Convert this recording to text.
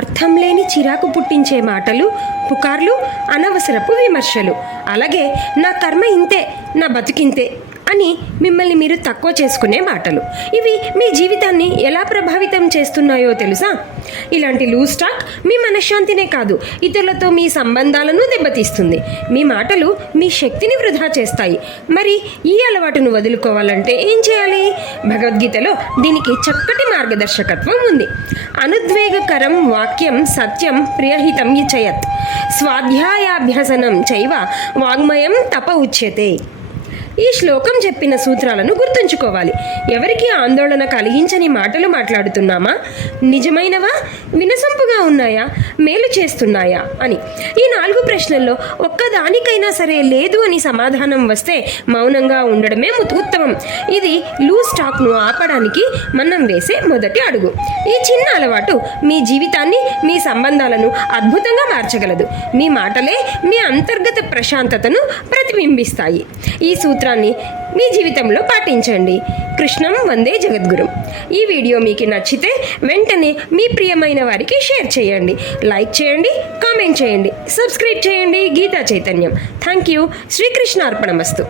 అర్థం లేని చిరాకు పుట్టించే మాటలు, పుకార్లు, అనవసరపు విమర్శలు, అలాగే నా కర్మ ఇంతే, నా బతుకింతే అని మిమ్మల్ని మీరు తక్కువ చేసుకునే మాటలు. ఇవి మీ జీవితాన్ని ఎలా ప్రభావితం చేస్తున్నాయో తెలుసా? ఇలాంటి లూజ్ టాక్ మీ మనశ్శాంతినే కాదు, ఇతరులతో మీ సంబంధాలను దెబ్బతీస్తుంది. మీ మాటలు మీ శక్తిని వృధా చేస్తాయి. మరి ఈ అలవాటును వదులుకోవాలంటే ఏం చేయాలి? భగవద్గీతలో దీనికి చక్కటి మార్గదర్శకత్వం ఉంది. అనుద్వేగకరం వాక్యం సత్యం ప్రియహితం యచయత్ స్వాధ్యాయాభ్యసనం చైవ వాగ్మయం తప ఉచ్యతే. ఈ శ్లోకం చెప్పిన సూత్రాలను గుర్తుంచుకోవాలి. ఎవరికి ఆందోళన కలిగించని మాటలు మాట్లాడుతున్నామా? నిజమైనవా? వినసొంపుగా ఉన్నాయా? మేలు చేస్తున్నాయా అని. ఈ 4 ప్రశ్నల్లో ఒక్కదానికైనా సరే లేదు అని సమాధానం వస్తే మౌనంగా ఉండడమే ఉత్తమం. ఇది లూజ్ టాక్ను ఆపడానికి మనం వేసే మొదటి అడుగు. ఈ చిన్న అలవాటు మీ జీవితాన్ని, మీ సంబంధాలను అద్భుతంగా మార్చగలదు. మీ మాటలే మీ అంతర్గత ప్రశాంతతను ప్రతిబింబిస్తాయి. ఈ సూత్రాన్ని మీ జీవితంలో పాటించండి. కృష్ణం వందే జగద్గురు. ఈ వీడియో మీకు నచ్చితే వెంటనే మీ ప్రియమైన వారికి షేర్ చేయండి, లైక్ చేయండి, కామెంట్ చేయండి, సబ్స్క్రైబ్ చేయండి. గీతా చైతన్యం. Thank you. శ్రీకృష్ణ అర్పణమస్తు.